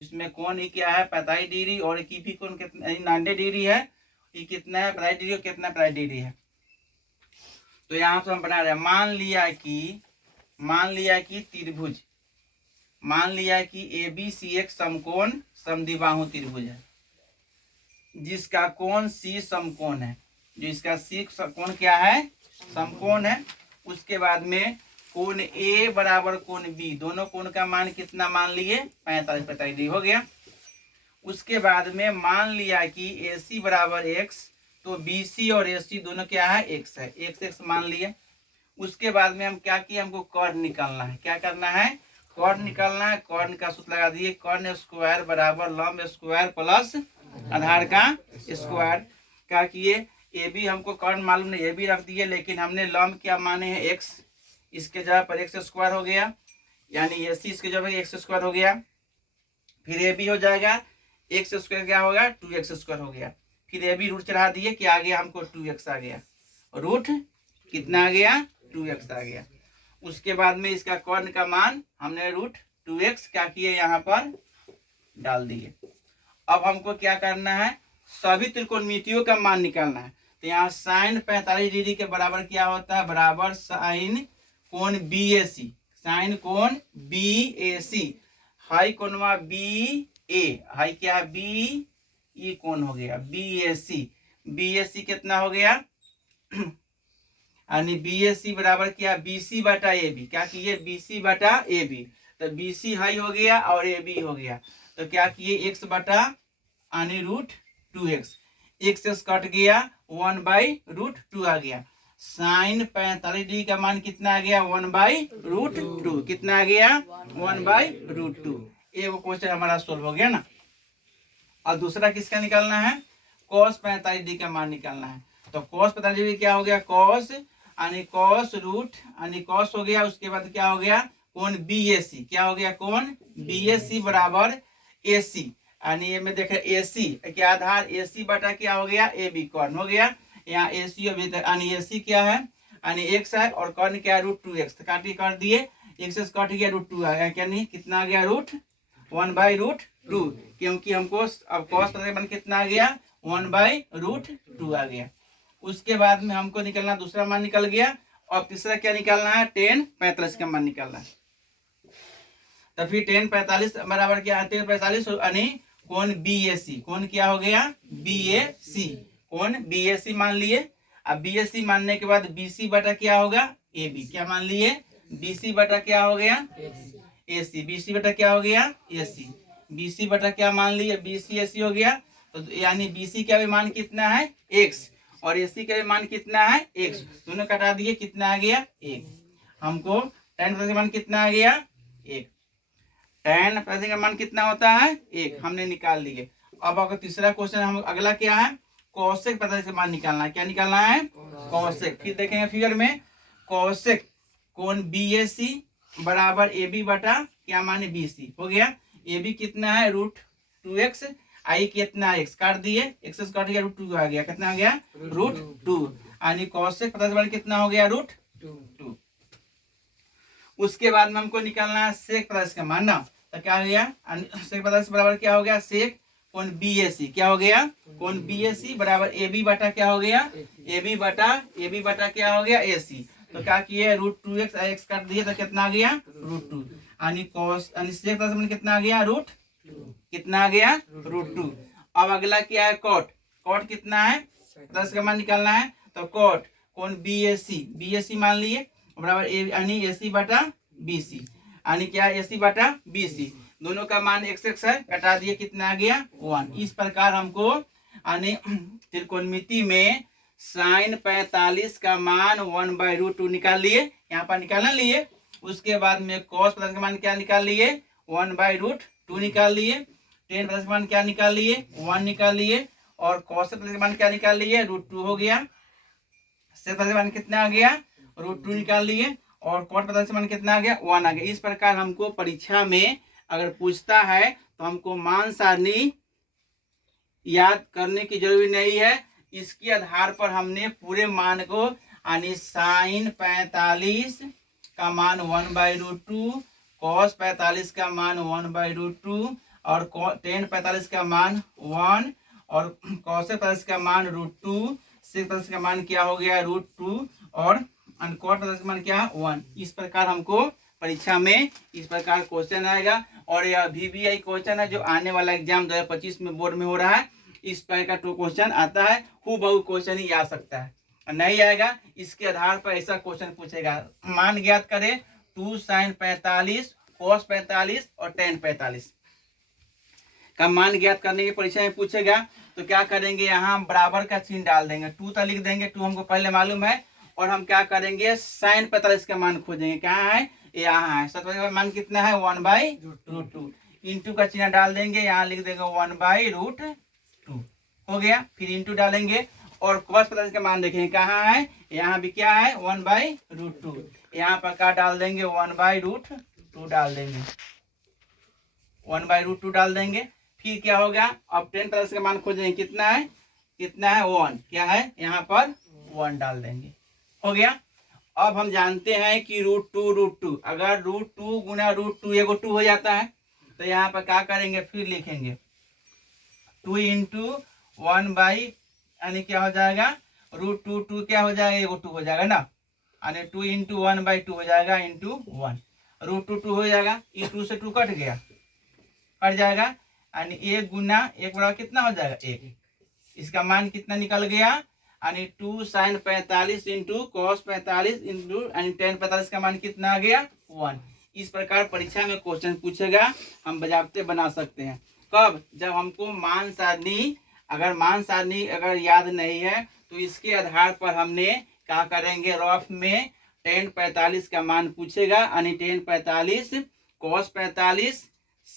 इसमें कोण ये क्या है 45 डिग्री और की भी कोण कितना 90 डिग्री है। ये कितना है 45 डिग्री और कितना 45 डिग्री है। तो यहाँ से हम बना रहे हैं मान लिया कि त्रिभुज, मान लिया कि ABC एक समकोण समद्विबाहु त्रिभुज है जिसका कोण C समकोण है, जो इसका C कोण क्या है समकोण है। उसके बाद में कोण A बराबर कोण B, दोनों कोण का मान कितना मान लिए 45 डिग्री हो गया। उसके बाद में मान लिया कि AC बराबर x, तो BC और AC दोनों क्या है x है, x मान लिए। उसके बाद में हम क्या किए, हमको कर्ण निकालना है। क्या करना है, कर्ण निकालना है। कर्ण का सूत्र लगा दिए, कर्ण स्क्वायर बराबर लंब स्क्वायर प्लस आधार का स्क्वायर। क्या किए, ए बी हमको कर्ण मालूम नहीं, ए बी रख दिए, लेकिन हमने लंब क्या माने हैं एक्स, इसके जगह पर एक्स स्क्वायर हो गया, यानी ए सी इसके जगह एक्स स्क्वायर हो गया। फिर ए बी हो जाएगा, एक्स स्क्वायर क्या होगा 2x स्क्वायर हो गया। फिर ए बी रूट चढ़ा दिए, क्या आ गया हमको 2x आ गया, रूट कितना आ गया 2x आ गया। उसके बाद में इसका कर्ण का मान हमने रूट 2x क्या किए यहाँ पर डाल दिए। अब हमको क्या करना है, सभी त्रिकोणमितियों का मान निकालना है। तो यहाँ साइन 45 डिग्री के बराबर क्या होता है, बराबर साइन कोण BAC, साइन कोण BAC, हाई कोणवा BA, हाई क्या है B, ये कोण हो गया BAC, BAC कितना हो गया यानी BAC बराबर क्या BC बटा AB, क्या किए BC बटा AB, तो BC हाई हो गया और AB हो गया, तो क्या किए x बटा यानी रूट 2x, x कट गया 1/√2 आ गया। साइन 45 डिग्री का मान कितना आ गया 1/√2, कितना आ गया 1/√2। ये वो क्वेश्चन हमारा सोल्व हो गया ना। और दूसरा किसका निकालना है, cos 45 डिग्री का मान निकालना है। तो cos 45 डिग्री क्या हो गया, cos यानी cos रूट यानी cos हो गया। उसके बाद क्या हो गया कोण BAC, क्या हो गया कोण BAC बराबर AC, यानी ये में देखे AC क्या आधार AC बटा क्या हो गया AB कर्ण हो गया। यहाँ AC यानी AC क्या है यानी x है और कर्ण क्या है √2x, काटी कर दिए x कट गया √2 आ गया, यानी कितना आ गया रूट 1/√2, क्योंकि हमको अब cos पता मान कितना आ गया 1/√2 आ गया। उसके बाद में हमको निकलना दूसरा मान निकल गया, और तीसरा क्या निकालना है tan 45 का मान निकालना है। तो फिर tan 45 बराबर क्या है, tan 45 यानी कोण BAC, कोण क्या हो गया BAC, कोण BAC मान लिए। अब BAC मानने के बाद BC बटा क्या होगा AB, क्या मान लिए BC बटा क्या हो गया AC, BC बटा क्या हो गया AC, BC बटा क्या मान लिए BC AC हो गया। तो यानी BC का भी मान कितना है x और AC का भी मान कितना है x, दोनों कटा दिए कितना आ गया 1। हमको tan का मान कितना आ गया 1, tan का मान कितना होता है 1, हमने निकाल लिए। अब अगर तीसरा क्वेश्चन हम अगला क्या है cosec 45 का मान निकालना है। क्या निकालना है cosec, फिर देखेंगे फिगर में cosec कोण BAC बराबर AB बटा क्या माने BC हो गया। AB कितना है √2x, आई कितना x काट दिए x काट गया √2 आ गया, कितना आ गया √2, यानी cosec 45 कितना हो गया √2। उसके बाद में हमको निकालना है sec 45 का मान ना, तो क्या हो गया sec 45 बराबर क्या हो गया sec कोण BAC, क्या हो गया कोण BAC बराबर AB बटा क्या हो गया AB बटा क्या हो गया AC, तो क्या किए √2x x काट दिए तो कितना आ गया √2, यानी cos यानी sec 45 कितना आ गया कितना आ गया √2। अब अगला क्या है cot कितना है 10 का मान निकालना है, तो cot कोण BAC मान लिए बराबर यानी AC बटा BC, यानी क्या AC बटा BC, दोनों का मान x है, कटा दिए कितना आ गया 1। इस प्रकार हमको यानी त्रिकोणमिति में साइन 45 का मान 1/√2 निकाल लिए, यहाँ पर निकालना लिए। उसके बाद में cos 45 का मान क्या निकाल लिए 1/√2 निकाल लिए, tan 45 का मान क्या निकाल लिए 1 निकाल लिए, और cos 45 का मान क्या निकाल लिए √2 हो गया। sec 45 का मान कितना आ गया √2 निकाल लिए, और cot 45 का मान कितना आ गया 1 आ गया। इस प्रकार हमको परीक्षा में अगर पूछता है तो हमको मान सारणी याद करने की जरूरी नहीं है, इसके आधार पर हमने पूरे मान को यानी साइन 45 का मान 1/√2, cos 45 का मान 1/√2, और टेन 45 का मान 1 और कॉसेक 45 का मान √2, सेक 45 का मान क्या हो गया √2 और कॉट 45 का मान क्या 1। इस प्रकार हमको परीक्षा में इस प्रकार क्वेश्चन आएगा। और यह VBI क्वेश्चन है जो आने वाला एग्जाम 2025 में बोर्ड में हो रहा है। इस प्रकार का तो क्वेश्चन आता है, हूबहू क्वेश्चन ही आ सकता है। नहीं आएगा इसके आधार पर ऐसा क्वेश्चन पूछेगा, मान ज्ञात करें 2 sin 45 cos 45 और tan 45 का मान ज्ञात करने की परीक्षा में पूछेगा। तो क्या करेंगे, यहाँ बराबर का चिन्ह डाल देंगे, 2 तो लिख देंगे, 2 हमको पहले मालूम है। और हम क्या करेंगे sin 45 का मान खोजेंगे, कहाँ है यहाँ है। 45 का मान कितना है 1/√2, इंटू का चिन्ह डाल देंगे, यहाँ लिख देंगे 1/√2 हो गया। फिर इंटू डालेंगे और cos 45 का मान देखेंगे कहाँ है, यहाँ भी क्या है 1/√2, यहाँ पर क्या डाल देंगे 1/√2 डाल देंगे, 1/√2 डाल देंगे। फिर क्या होगा, अब tan 45 का मान खोजेंगे, कितना है 1, क्या है यहाँ पर 1 डाल देंगे, हो गया। अब हम जानते हैं कि √2 अगर √2 गुना √2 एगो 2 हो जाता है, तो यहाँ पर क्या करेंगे, फिर लिखेंगे 2 × 1 यानी क्या हो जाएगा √2 क्या हो जाएगा एगो 2 हो जाएगा ना, यानी 2 × 1/2 हो जाएगा इंटू 1, √2 हो जाएगा। ये 2 से 2 कट गया, कट जाएगा, यानी 1 गुना 1 बराबर कितना हो जाएगा 1। इसका मान कितना निकल गया, यानी 2 sin 45 × cos 45 इंटू यानी tan 45 का मान कितना आ गया 1। इस प्रकार परीक्षा में क्वेश्चन पूछेगा, हम बजाबते बना सकते हैं। कब, जब हमको मान सारणी अगर याद नहीं है तो इसके आधार पर हमने क्या करेंगे, रफ में tan 45 का मान पूछेगा, यानी tan 45 cos 45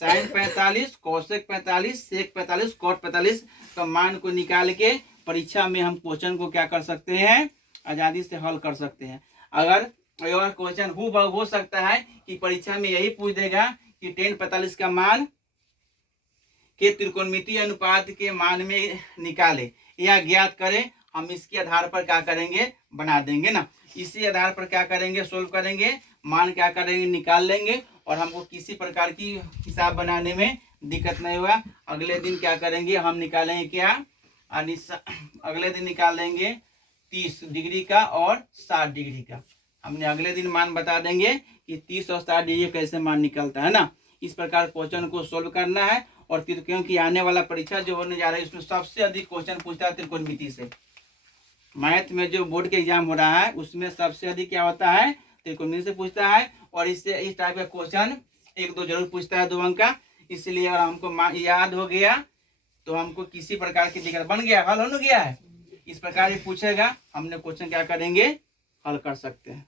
sin 45 cosec 45 sec 45 cot 45 का मान को निकाल के परीक्षा में हम क्वेश्चन को क्या कर सकते हैं, आजादी से हल कर सकते हैं। अगर यह क्वेश्चन हूबहू हो सकता है कि परीक्षा में यही पूछ देगा कि tan 45 का मान के त्रिकोणमितीय अनुपात के मान में निकाले या ज्ञात करें, हम इसके आधार पर क्या करेंगे बना देंगे ना। इसी आधार पर क्या करेंगे, सोल्व करेंगे, मान क्या करेंगे निकाल लेंगे, और हमको किसी प्रकार की हिसाब बनाने में दिक्कत नहीं होगा। अगले दिन क्या करेंगे, हम निकालेंगे क्या, अगले दिन निकाल देंगे 30 डिग्री का और 60 डिग्री का। हमने अगले दिन मान बता देंगे कि 30 और 60 डिग्री कैसे मान निकलता है ना। इस प्रकार क्वेश्चन को सोल्व करना है। और क्योंकि आने वाला परीक्षा जो होने जा रहा है उसमें सबसे अधिक क्वेश्चन पूछता है त्रिकोणमिति से। मैथ में जो बोर्ड के एग्जाम हो रहा है उसमें सबसे अधिक क्या होता है, त्रिकोणमिति से पूछता है। और इससे इस टाइप का क्वेश्चन 1-2 जरूर पूछता है 2 अंक का। इसलिए अगर हमको याद हो गया तो हमको किसी प्रकार की दिक्कत बन गया, हल हो गया है। इस प्रकार ये पूछेगा, हमने क्वेश्चन क्या करेंगे हल कर सकते हैं।